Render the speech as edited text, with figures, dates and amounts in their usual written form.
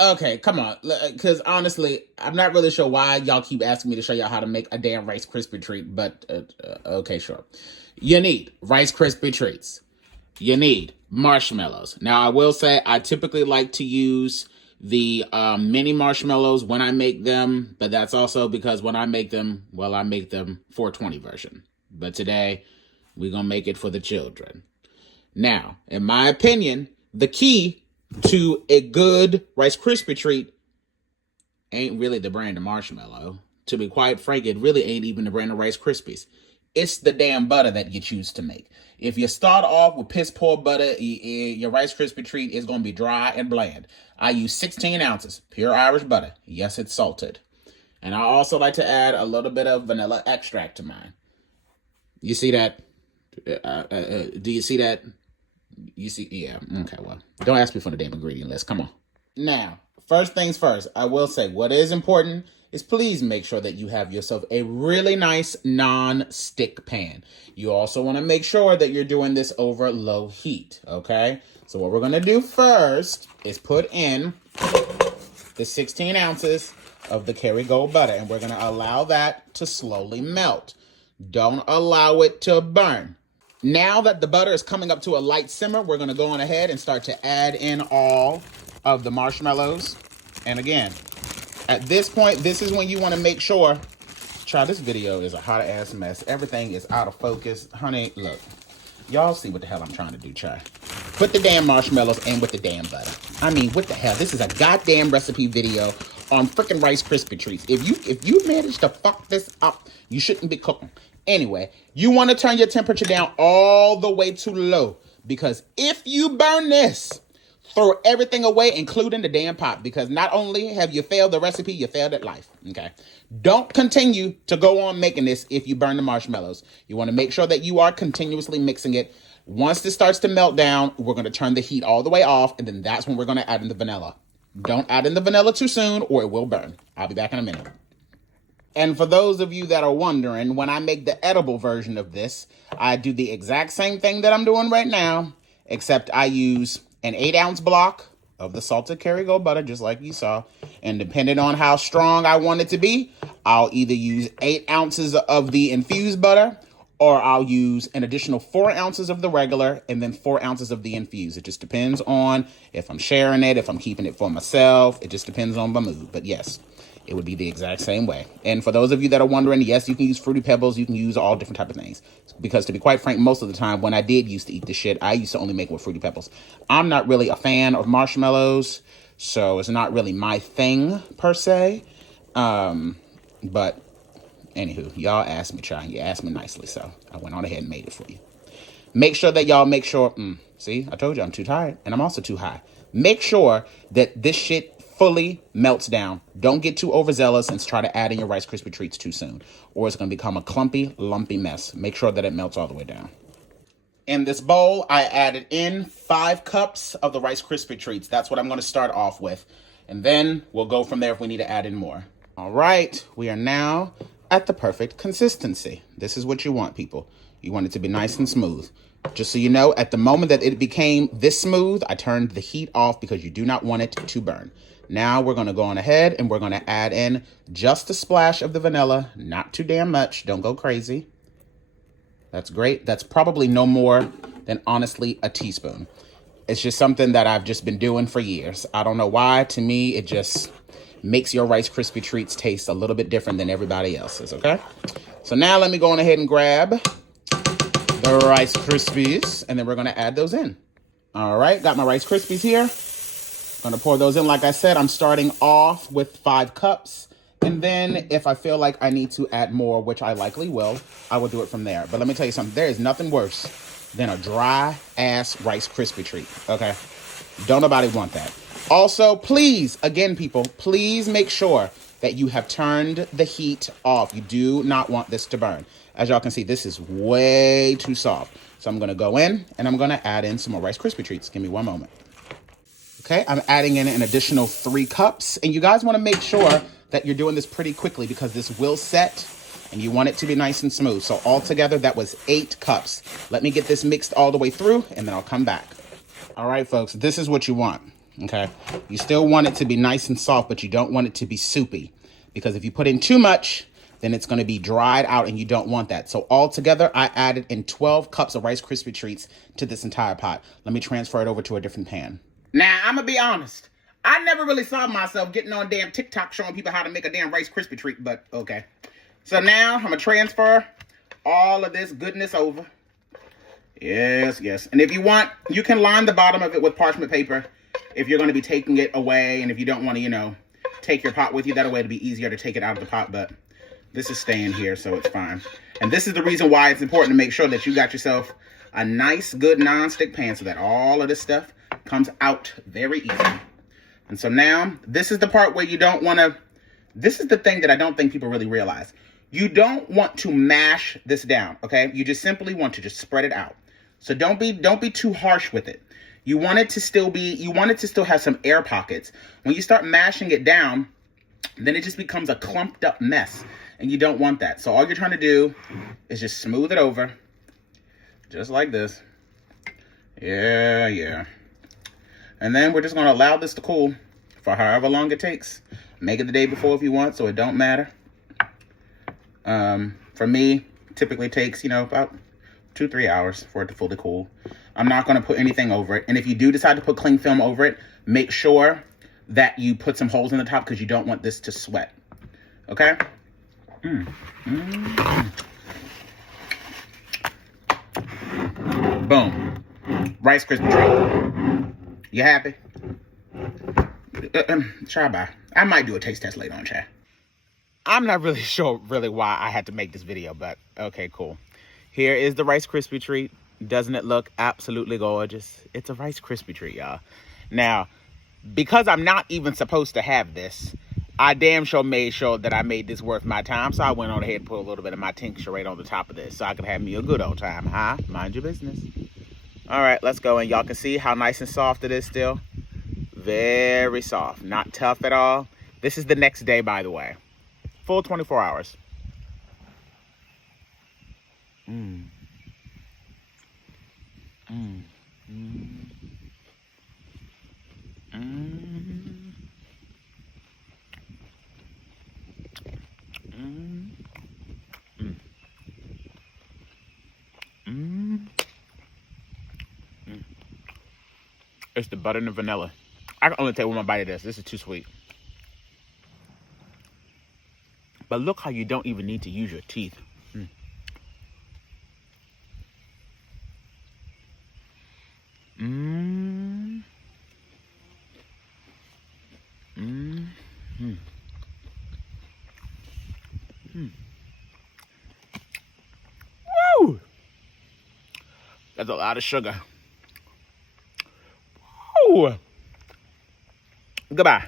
Okay, come on. Because honestly, I'm not really sure why y'all keep asking me to show y'all how to make a damn Rice Krispie treat, but okay, sure. You need Rice Krispie treats. You need marshmallows. Now, I will say I typically like to use the mini marshmallows when I make them, but that's also because when I make them, well, I make them 420 version. But today, we're going to make it for the children. Now, in my opinion, the key to a good Rice Krispie treat ain't really the brand of marshmallow. To be quite frank, it really ain't even the brand of Rice Krispies. It's the damn butter that you choose to make. If you start off with piss poor butter, your Rice Krispie treat is going to be dry and bland. I use 16 ounces pure Irish butter. Yes, it's salted. And I also like to add a little bit of vanilla extract to mine. You see that? Do you see that? You see? Yeah. Okay, well, don't ask me for the damn ingredient list. Come on. Now, first things first, I will say what is important is please make sure that you have yourself a really nice non-stick pan. You also want to make sure that you're doing this over low heat, okay? So what we're going to do first is put in the 16 ounces of the Kerrygold butter, and we're going to allow that to slowly melt. Don't allow it to burn. Now that the butter is coming up to a light simmer, we're going to go on ahead and start to add in all of the marshmallows. And again, at this point, this is when you want to make sure. Try, this video is a hot ass mess. Everything is out of focus. Honey, look. Y'all see what the hell I'm trying to do, try. Put the damn marshmallows in with the damn butter. I mean, what the hell? This is a goddamn recipe video on freaking Rice Krispie treats. If you manage to fuck this up, you shouldn't be cooking. Anyway, you want to turn your temperature down all the way to low, because if you burn this, throw everything away, including the damn pot, because not only have you failed the recipe, you failed at life, okay? Don't continue to go on making this if you burn the marshmallows. You want to make sure that you are continuously mixing it. Once this starts to melt down, we're going to turn the heat all the way off, and then that's when we're going to add in the vanilla. Don't add in the vanilla too soon, or it will burn. I'll be back in a minute. And for those of you that are wondering, when I make the edible version of this, I do the exact same thing that I'm doing right now, except I use an 8-ounce block of the salted Kerrygold butter, just like you saw. And depending on how strong I want it to be, I'll either use 8 ounces of the infused butter, or I'll use an additional 4 ounces of the regular, and then 4 ounces of the infused. It just depends on if I'm sharing it, if I'm keeping it for myself. It just depends on my mood. But yes, it would be the exact same way. And for those of you that are wondering, yes, you can use Fruity Pebbles. You can use all different type of things. Because to be quite frank, most of the time when I did used to eat this shit, I used to only make it with Fruity Pebbles. I'm not really a fan of marshmallows, so it's not really my thing per se. But anywho, y'all asked me, try. You asked me nicely, so I went on ahead and made it for you. Make sure that y'all make sure, see, I told you I'm too tired, and I'm also too high. Make sure that this shit fully melts down. Don't get too overzealous and try to add in your Rice Krispie treats too soon, or it's going to become a clumpy, lumpy mess. Make sure that it melts all the way down. In this bowl, I added in 5 cups of the Rice Krispie treats. That's what I'm going to start off with. And then we'll go from there if we need to add in more. All right, we are now at the perfect consistency. This is what you want, people. You want it to be nice and smooth. Just so you know, at the moment that it became this smooth, I turned the heat off because you do not want it to burn. Now we're going to go on ahead and we're going to add in just a splash of the vanilla. Not too damn much. Don't go crazy. That's great. That's probably no more than, honestly, a teaspoon. It's just something that I've just been doing for years. I don't know why. To me, it just makes your Rice Krispie treats taste a little bit different than everybody else's, okay? So now let me go on ahead and grab the Rice Krispies, and then we're going to add those in. All right, got my Rice Krispies here. Going to pour those in. Like I said, I'm starting off with 5 cups. And then if I feel like I need to add more, which I likely will, I will do it from there. But let me tell you something. There is nothing worse than a dry-ass Rice Krispie treat, okay? Don't nobody want that. Also, please, again, people, please make sure that you have turned the heat off. You do not want this to burn. As y'all can see, this is way too soft. So I'm going to go in, and I'm going to add in some more Rice Krispie treats. Give me one moment. Okay, I'm adding in an additional 3 cups. And you guys want to make sure that you're doing this pretty quickly because this will set and you want it to be nice and smooth. So altogether, that was 8 cups. Let me get this mixed all the way through and then I'll come back. All right, folks, this is what you want. Okay, you still want it to be nice and soft, but you don't want it to be soupy, because if you put in too much, then it's going to be dried out, and you don't want that. So altogether, I added in 12 cups of Rice Krispie treats to this entire pot. Let me transfer it over to a different pan. Now, I'm going to be honest. I never really saw myself getting on damn TikTok showing people how to make a damn Rice Krispie treat, but okay. So now, I'm going to transfer all of this goodness over. Yes, yes. And if you want, you can line the bottom of it with parchment paper if you're going to be taking it away, and if you don't want to, you know, take your pot with you. That way it'll be easier to take it out of the pot, but this is staying here, so it's fine. And this is the reason why it's important to make sure that you got yourself a nice, good non-stick pan so that all of this stuff comes out very easily. And so now, this is the part where you don't want to, this is the thing that I don't think people really realize. You don't want to mash this down, okay? You just simply want to just spread it out. So don't be too harsh with it. You want it to still have some air pockets. When you start mashing it down, then it just becomes a clumped up mess, and you don't want that. So all you're trying to do is just smooth it over, just like this. Yeah, yeah. And then we're just gonna allow this to cool for however long it takes. Make it the day before if you want, so it don't matter. For me, typically takes, you know, about 2-3 hours for it to fully cool. I'm not going to put anything over it. And if you do decide to put cling film over it, make sure that you put some holes in the top because you don't want this to sweat. Okay? Boom. Rice Krispie treat. You happy? Try by. I might do a taste test later on, chat. I'm not really sure why I had to make this video, but okay, cool. Here is the Rice Krispie treat. Doesn't it look absolutely gorgeous? It's a Rice Krispie treat, y'all. Now, because I'm not even supposed to have this, I damn sure made sure that I made this worth my time. So I went on ahead and put a little bit of my tincture right on the top of this so I could have me a good old time, huh? Mind your business. All right, let's go. And y'all can see how nice and soft it is still. Very soft. Not tough at all. This is the next day, by the way. Full 24 hours. It's the butter and the vanilla. I can only take one more bite of this. This is too sweet. But look how you don't even need to use your teeth. Woo! That's a lot of sugar. Woo! Goodbye.